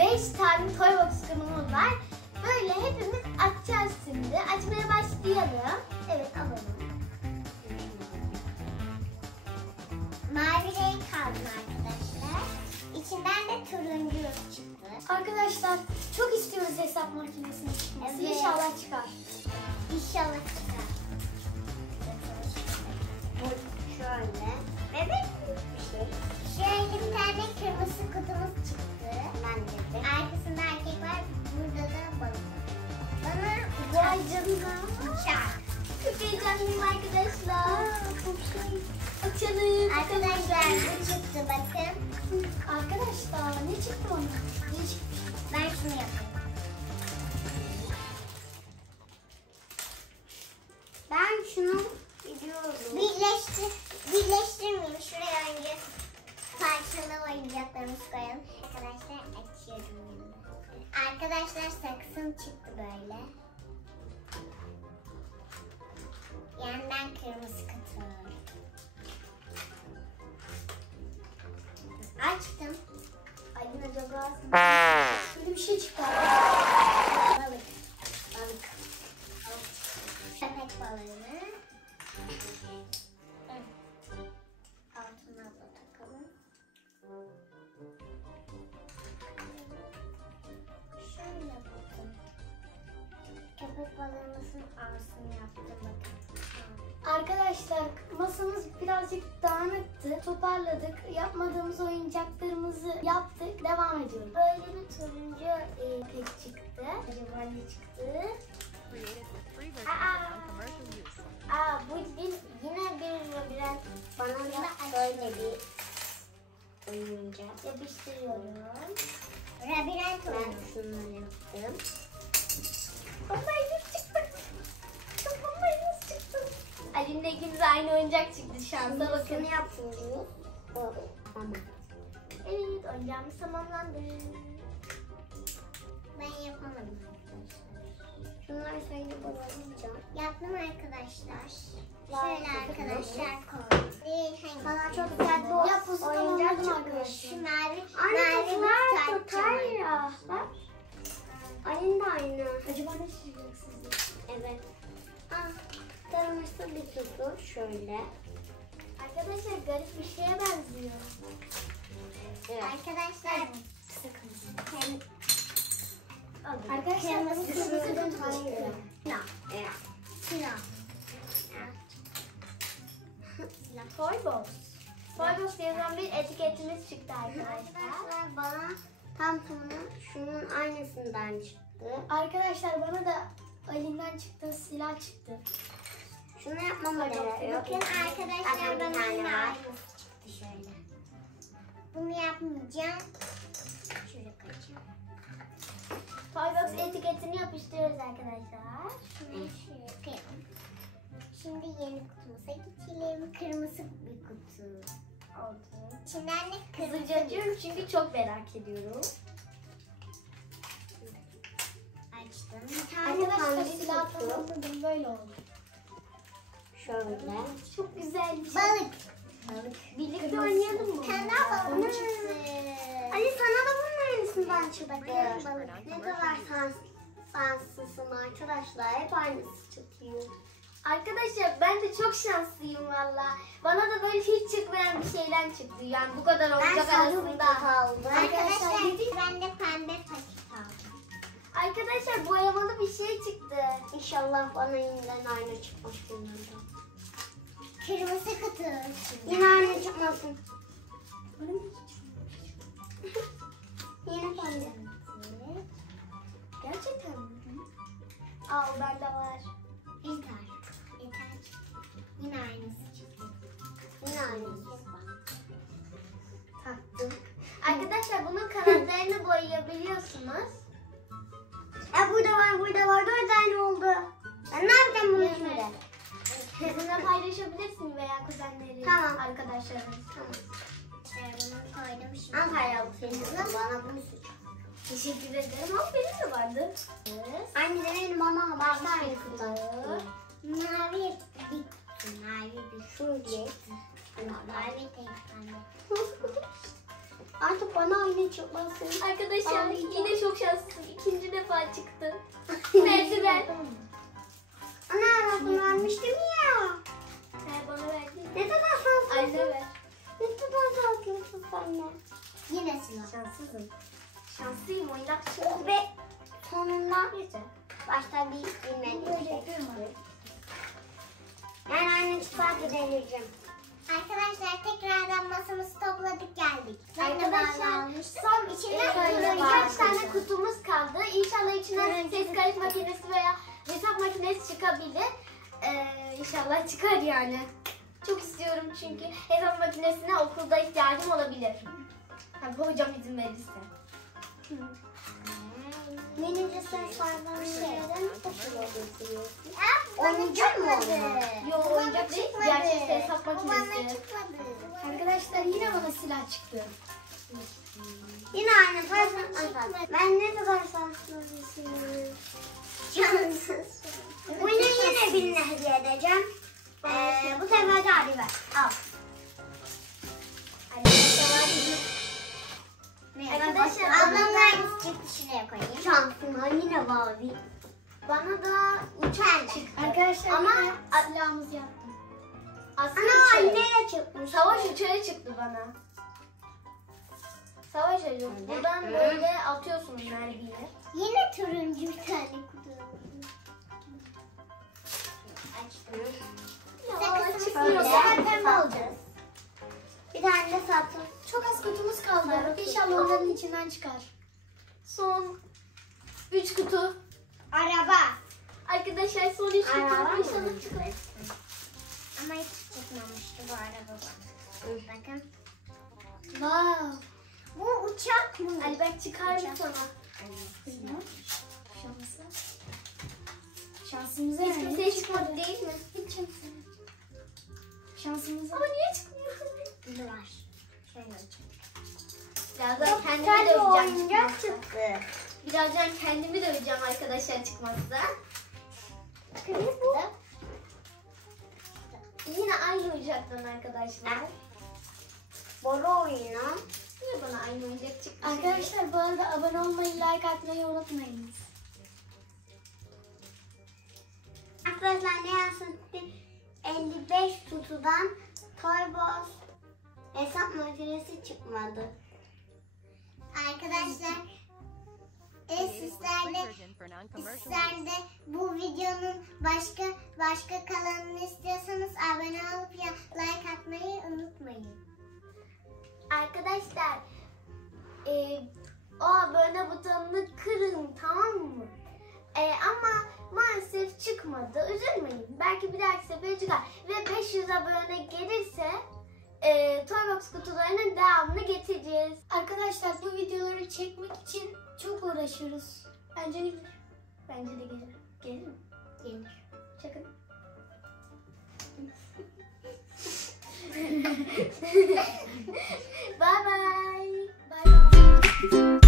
5 tane Toybox kutumuz var. Böyle hepimiz açacağız şimdi. Açmaya başlayalım. Evet, alalım. Mavi renk aldım arkadaşlar. İçinden de turuncu çıktı. Arkadaşlar çok istiyoruz hesap makinesinin çıkması. Evet. İnşallah çıkar. İnşallah çıkar. Şöyle. Bebek bir şey. Şöyle bir tane kırmızı kutumuz çıktı. Bence de. Arkasında erkek var. Burada da balık var. Bana Vay canına. uçak. Çok heyecanlıyım arkadaşlar. Açalım. Arkadaşlar bu çıktı bakın. Arkadaşlar ne çıktı ona? Ne çıktı? Ben şunu yapayım. Ben şunu biliyorum. Birleştirmeyeyim. Şuraya önce parçalı oyuncaklarımızı koyalım. Arkadaşlar açıyorum. Arkadaşlar sakızım çıktı böyle. Yandan kırmızı kutu. Açtım. Alina acaba böyle bir şey çıktı. Balık. Köpek balığını altına da takalım. Şöyle bakın. Köpek balığımızın ağzını yaptım bakın. Arkadaşlar masamız birazcık dağınıktı. Toparladık. Yapmadığımız oyuncaklarımızı yaptık. Devam ediyoruz. Böyle bir turuncu pek çıktı. Acaba ne çıktı? Bu yine bir labirent. Bana da böyle bir oyuncak. Yapıştırıyorum. Labirent oyuncağını yaptım. Bombayız çıktı. Bombayız çıktı. Ali'nin ikimiz aynı oyuncak çıktı. Şansa bakın. Şunu yapıyoruz. Tamam. Evet, oyuncağımız tamamlandı. Ben yapamadım arkadaşlar. Şunlar sayılı boyamayacağım. Yaptım arkadaşlar. Şöyle arkadaşlar koydum. Bana çok güzel bir oyuncak çıkmış. Şu mavi. Anne tutar ya. Bak. Ayın da aynı. Acaba ne çıkacak sizde? Evet. Taraması bir tutu şöyle. Arkadaşlar garip bir şeye benziyor. Evet. Arkadaşlar Sakın. Arkadaşlar kırmızı kırmızı çıktı. Toybox. Toybox yazan bir etiketimiz çıktı arkadaşlar. Arkadaşlar bana tam şunun aynısından çıktı. Arkadaşlar bana da Ali'nden çıktı, silah çıktı. Şunu yapmama gerekiyor. Bakın arkadaşlar bana yine aynısı çıktı şöyle. Bunu yapmayacağım. Şöyle koyacağım. Toybox etiketini yapıştırıyoruz arkadaşlar. Şunu şöyle koyalım. Şimdi yeni kutumuza geçelim. Kırmızı bir kutu. Oldu. İçinden de Hızlıca açıyorum çünkü çok merak ediyorum. açtım. Bir tane Arkadaşlar pembe silah kutu. tamamladım, böyle oldu. Şöyle. Çok güzel bir şey. Balık. Birlikte oynayalım mı? Kendi balığım çıktı. Ali sana da bunun aynısından çıktı. Ne kadar şanslısın arkadaşlar. Hep aynısı çıkıyor. Arkadaşlar ben de çok şanslıyım valla. Bana da böyle hiç çıkmayan bir şeyler çıktı. Yani bu kadar olacak arasında. Arkadaşlar Arkadaşlar, ben de pembe paket aldım. Arkadaşlar boyamalı bir şey çıktı. İnşallah bana yeniden aynı çıkmaz bunlardan. Kırmızı kutu. Yine aynı çıkmasın. Yine pembe. Gerçekten mi? Al bende var. Yeter. Yine aynısı çıktı. Yine aynısı. Taktım. Arkadaşlar bunun kanatlarını boyayabiliyorsunuz. Burada var. 4 tane oldu. Ben ne yapacağım bunu şimdi? Bizimle paylaşabilirsin veya kuzenlerin, Tamam. arkadaşların. Tamam. Bunu koydum şimdi. Antalyalı senin bana bunu suç. Teşekkür ederim ama benim de vardı. Anne benim bana başta aynı kutu. Mavi bir şu bir. Mavi tek tane. Artık bana aynı çıkmasın. Arkadaşlar Ay, yine çok şanslısın. İkinci defa çıktı. Merdiven. Ana bunu vermiştim ya. He bana verdin. Ne kadar şanslısın. Anne ver. Ne kadar şanslısın sen de. Yine sınav. Şanssızım. Şanslıyım oyuncak Oh çıktı. be. Sonunda Neyse. başta bir bilmediğim şey. Ben aynı çıkardı deneyeceğim. Arkadaşlar tekrardan masamızı topladık geldik. Arkadaşlar son İçinden kaç tane kutumuz kaldı. İnşallah içinden ses kayıt makinesi veya hesap makinesi çıkabilir. İnşallah çıkar yani. Çok istiyorum çünkü hesap makinesine okulda ihtiyacım olabilir. Tabii hocam izin verirse. Menüce seslerden şeyden okula götürüyorsun. Oyuncak mı oldu? Yok oyuncak değil, gerçek hesap Bu bana makinesi. çıkmadı. Arkadaşlar yine bana silah çıktı. Yine aynı person. Ben ne kadar şanslısın. Şanssız. Bunu yine birine hediye edeceğim. Bu sefer de Ali ver. Al. Arkadaşlar, ablamın aynısı çıktı, şuraya koyayım. Şansına yine mavi. Bana da uçak çıktı. Arkadaşlar ama yine silahımızı yaptım. Aslında Ana uçağı. anneye çıkmış. Savaş uçağı çıktı bana. Savaş uçağı. Buradan böyle atıyorsunuz mermiyi. Yine turuncu bir tane kutu. Açtım. Ya, çıkmıyor. çıkmıyor. Pembe alacağız. Bir tane de satın. Çok az kutumuz kaldı. İnşallah onların içinden çıkar. Son 3 kutu. Araba. Arkadaşlar son 3 kutu. Araba mı? İnşallah çıkar. Ama hiç çıkmamıştı bu araba. Bakın. Wow. Bu uçak mı? Albert çıkar mı Uçak. sana? Şansımıza Hiç kimseye çıkmadı değil mi? Hiç kimse. Şansımıza. Ama niye çıkmıyor? Bu var. Şöyle açayım. Birazdan kendimi Güzel bir döveceğim oyuncak çıkmazsa. çıktı. Birazdan kendimi döveceğim arkadaşlar çıkmazsa. Bu. Yine aynı oyuncaktan arkadaşlar. Boru oyunu. Niye bana aynı oyuncak çıktı? Arkadaşlar bu arada abone olmayı, like atmayı unutmayınız. Arkadaşlar ne yazsın? 55 kutudan Toybox hesap makinesi çıkmadı. Arkadaşlar sizler de bu videonun başka kalanını istiyorsanız abone olup like atmayı unutmayın. Arkadaşlar o abone butonunu kırın, tamam mı? Ama maalesef çıkmadı. Üzülmeyin. Belki bir dahaki sefer çıkar. Ve 500 abone gelirse Toybox kutularının devamını getireceğiz. Arkadaşlar bu videoları çekmek için çok uğraşıyoruz. Bence gelir. Bence de gelir. Gelir mi? Gelir. Çakın. Bye bye. Bay bay.